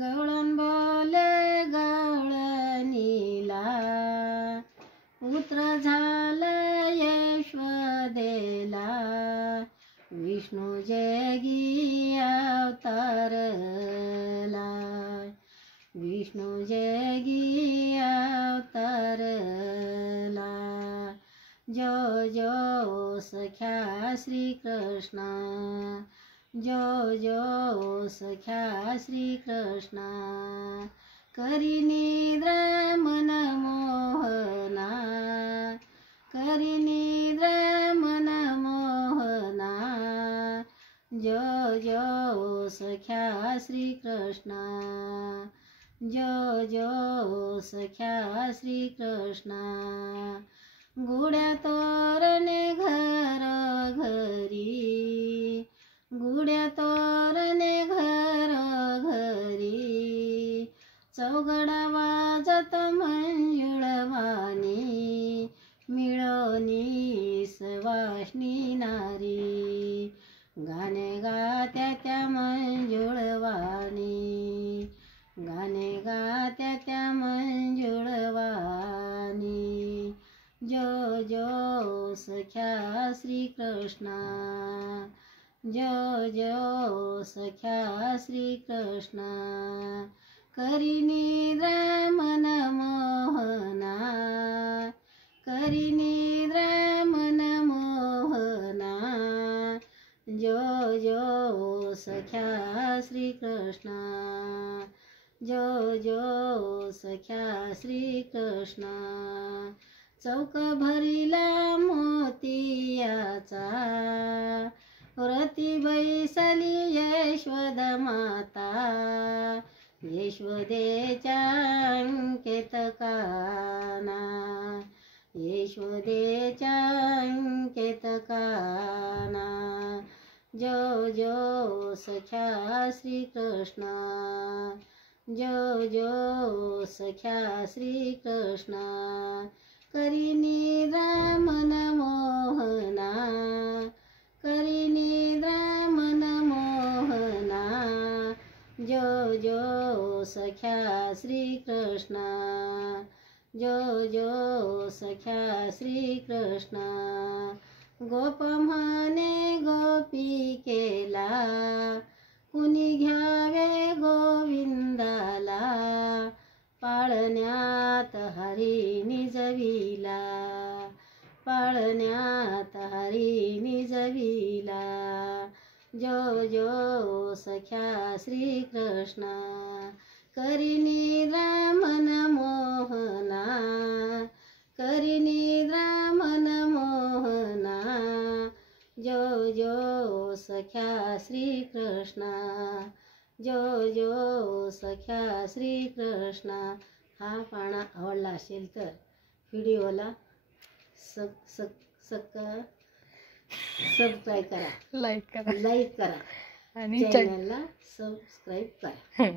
गवळण बोले गवळणीला पुत्र झाला यशोदेला विष्णू जगी अवतारला विष्णू जगी अवतारला जो जो सख्या श्री कृष्ण जो जो सख्या श्री कृष्ण करी निद्रा मन मोहना करी निद्रा मन मोहना जो जो सख्या श्री कृष्ण जो जो सख्या श्री कृष्ण गुड्या तोरणे घर घरी गुड्या तोरणे घर घरी चौघडा वाजत मंजुळवाणी मिळवणी सवाष्णी नारी गाणे गात्या त्या मंजुळवाणी गाणे गात्या त्या मंजुळवाणी जो जो सख्या श्री कृष्ण जो जो सख्या श्री कृष्ण करी निद्रा मन मोहना करी निद्रा मन मोहना जो जो सख्या श्री कृष्ण जो जो सख्या श्री कृष्ण चौक भरिला मोतियाचा रती बैसली यशोदा माता यशोदेच्या अंकेत काना यशोदेच्या अंकेत काना जो जो सख्या श्री कृष्ण जो जो सख्या श्री कृष्ण करी निद्रा मन मोहना करी निद्रा मन मोहना जो जो सख्या श्री कृष्ण जो जो सख्या श्री कृष्ण गोप म्हणे गोपिकेला कुणी घ्यावे गोविंदाला पाळण्यात हरी निजविला पाळण्यात हरी निजविला जो जो सख्या श्री कृष्ण करी निद्रा मन मोहना करी निद्रा मन मोहना जो जो सख्या श्री कृष्ण जो जो सख्या श्री कृष्ण हा पाना आवडला असेल तर व्हिडिओला सबस्क्राईब करा लाईक करा लाईक करा आणि चॅनलला सबस्क्राईब करा